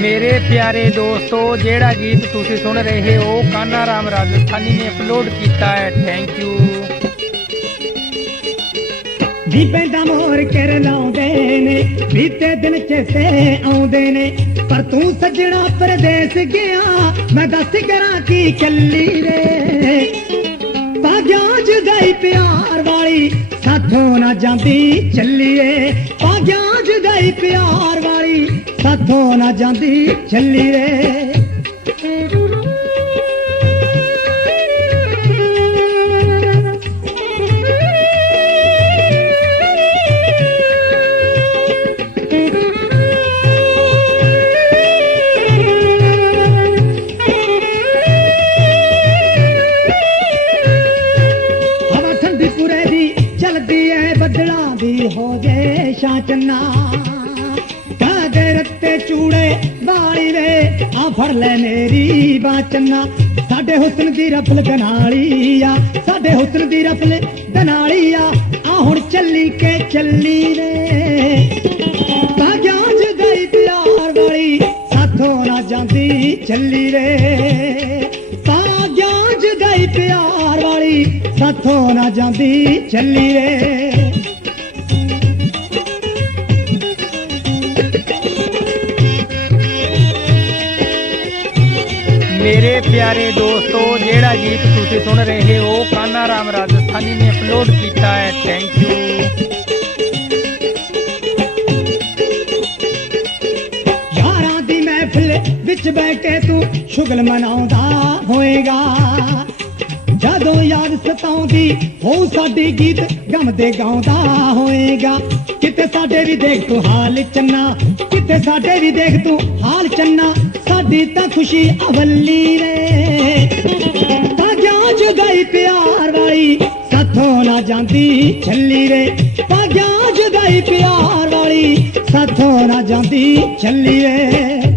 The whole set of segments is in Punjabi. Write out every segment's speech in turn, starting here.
ਮੇਰੇ ਪਿਆਰੇ ਦੋਸਤੋ, ਜਿਹੜਾ ਗੀਤ ਤੁਸੀਂ ਸੁਣ ਰਹੇ ਹੋ, ਕਾਨਾ ਰਾਮ ਰਾਜਸਥਾਨੀ ਨੇ ਅਪਲੋਡ ਕੀਤਾ ਹੈ। ਥੈਂਕ ਯੂ ਵੀ ਦਾ ਮੋਹਰ ਕਰ ਲਾਉਂਦੇ ਨੇ, ਬੀਤੇ ਦਿਨ ਕਿਸੇ ਆਉਂਦੇ ਨੇ। ਪਰ ਤੂੰ ਸੱਜਣਾ ਪਰਦੇਸ ਗਿਆ, ਮੈਂ ਦੱਸ ਕਰਾਂ ਕੀ ਚੱਲੀ ਰੇ। ਭਾਗਿਆ ਜੁਦਾਈ ਪਿਆਰ ਵਾਲੀ। ਸਾਥੋਂ ਨਾ ਜਾਂਦੀ ਚੱਲੀਏ। ਭਾਗਿਆ ਜੁਦਾਈ ਪਿਆਰ ਵਾਲੀ। ਸਾਥੋਂ ਨਾ ਜਾਂਦੀ ਚੱਲੀਏ। ਦੀ ਹੋ ਰੱਤੇ ਚੂੜੇ ਵਾਲੀ ਵੇ, ਆ ਫੜ ਲੈ ਮੇਰੀ ਬਾਚਨਾ ਸਾਡੇ ਹੁਸਨ ਦੀ ਰਫਲ ਗਨਾਲੀ ਆ, ਸਾਡੇ ਹੁਸਨ ਦੀ ਰਫਲ ਗਨਾਲੀ ਆ। ਆ ਹੁਣ ਚੱਲੀ ਕੇ ਚੱਲੀ ਰੇ ਕਾਗਿਆ ਜਗਾਈ ਪਿਆਰ ਵਾਲੀ, ਸਾਥੋਂ ਨਾ ਜਾਂਦੀ ਚੱਲੀ ਰੇ ਕਾਗਿਆ ਜਗਾਈ ਪਿਆਰ ਵਾਲੀ, ਸਾਥੋਂ ਨਾ ਜਾਂਦੀ ਚੱਲੀ ਰੇ ਮੇਰੇ ਪਿਆਰੇ ਦੋਸਤੋ, ਜਿਹੜਾ ਗੀਤ ਤੁਸੀਂ ਸੁਣ ਰਹੇ ਹੋ, ਕਾਨਾ ਰਾਮ ਰਾਜਸਥਾਨੀ ਨੇ ਅਪਲੋਡ ਕੀਤਾ ਹੈ। ਥੈਂਕ ਯੂ ਦੀ ਮਹਿਫਿਲ ਵਿੱਚ ਬੈਠ ਕੇ ਤੂੰ, ਸ਼ੁਗਲ ਮਨਾਉਂਦਾ ਹੋਏਗਾ। ਸਤਾਉਂਦੀ ਹੋ ਸਾਡੀ ਗੀਤ ਗਮ ਗਾਉਂਦਾ ਹੋਏਗਾ। ਕਿਤੇ ਸਾਡੇ ਵੀ ਦੇਖ ਤੂੰ ਹਾਲ ਚੰਨਾ, ਕਿਤੇ ਸਾਡੇ ਵੀ ਦੇਖ ਤੂੰ ਹਾਲ ਚੰਨਾ, ਸਾਡੀ ਤਾਂ ਖੁਸ਼ੀ ਅਵੱਲੀ ਰੇ ਭਾਗਿਆ ਜੁਦਾਈ ਪਿਆਰ ਵਾਲੀ, ਸਾਥੋਂ ਨਾ ਜਾਂਦੀ ਛੱਲੀ ਰੇ ਭਾਗਿਆ ਜੁਦਾਈ ਪਿਆਰ ਵਾਲੀ, ਸਾਥੋਂ ਨਾ ਜਾਂਦੀ ਛੱਲੀ ਰੇ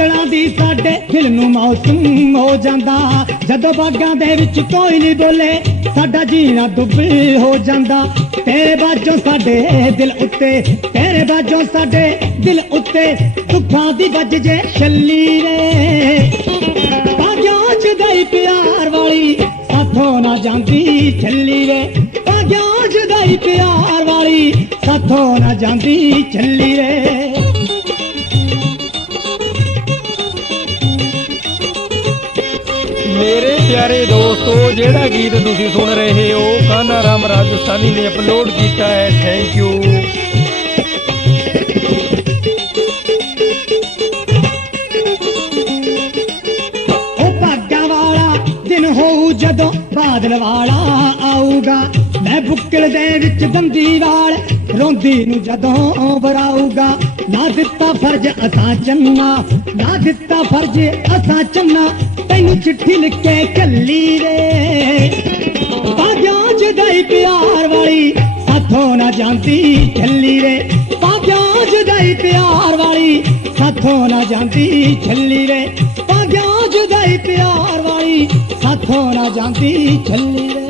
ਬੱਦਲਾਂ ਦੀ ਸਾਡੇ ਦਿਲ ਨੂੰ ਮੌਸਮ ਹੋ ਜਾਂਦਾ। ਜਦੋਂ ਬਾਗਾਂ ਦੇ ਵਿੱਚ ਕੋਈ ਨਹੀਂ ਬੋਲੇ, ਸਾਡਾ ਜੀਣਾ ਦੁੱਬੇ ਹੋ ਜਾਂਦਾ। ਤੇਰੇ ਬਾਝੋਂ ਸਾਡੇ ਦਿਲ ਉੱਤੇ, ਤੇਰੇ ਬਾਝੋਂ ਸਾਡੇ ਦਿਲ ਉੱਤੇ ਦੁੱਖਾਂ ਦੀ ਵੱਜ ਜੇ ਛੱਲੀ ਰੇ। ਬਾਗਿਆਂ ਚ ਗਈ ਪਿਆਰ ਵਾਲੀ, ਸਾਥੋਂ ਨਾ ਜਾਂਦੀ ਛੱਲੀ ਰੇ। ਬਾਗਿਆਂ ਚ ਗਈ ਪਿਆਰ ਵਾਲੀ, ਸਾਥੋਂ ਨਾ ਜਾਂਦੀ ਛੱਲੀ ਰੇ। ਪਿਆਰੇ ਦੋਸਤੋ, ਜਿਹੜਾ ਗੀਤ ਤੁਸੀਂ ਸੁਣ ਰਹੇ ਹੋ, ਕਾਨਾ ਰਾਮ ਰਾਜਸਥਾਨੀ ਨੇ ਅਪਲੋਡ ਕੀਤਾ ਹੈ। ਥੈਂਕ ਯੂ ਭਾਗਾਂ ਵਾਲਾ ਦਿਨ ਹੋਊ ਜਦੋਂ ਬਾਦਲ ਵਾਲਾ ਆਊਗਾ। ਮੈਂ ਬੁੱਕਲ ਦੇ ਵਿੱਚ ਦੰਦੀ ਵਾਲ। ਰੋਂਦੀ ਨੂੰ ਜਦੋਂ ਬਰਾਊਗਾ ਨਾ ਦਿੱਤਾ ਫਰਜ਼ ਅਸਾਂ ਚੰਨਾ, ਨਾ ਦਿੱਤਾ ਫਰਜ਼ ਅਸਾਂ ਚੰਨਾ, ਤੈਨੂੰ ਚਿੱਠੀ ਲਿਖ ਕੇ ਕੱਲੀ ਰੇ ਬਾਜਾਂ ਜਦਾਈ ਪਿਆਰ ਵਾਲੀ ਸਾਥੋਂ ਨਾ ਜਾਂਦੀ ਚੱਲੀ ਰੇ ਬਾਜਾਂ ਜਦਾਈ ਪਿਆਰ ਵਾਲੀ ਸਾਥੋਂ ਨਾ ਜਾਂਦੀ ਛੱਲੀ ਰੇ ਬਾਜਾਂ ਜਦਾਈ ਪਿਆਰ ਵਾਲੀ ਸਾਥੋਂ ਨਾ ਜਾਂਦੀ ਚੱਲੀ ਰੇ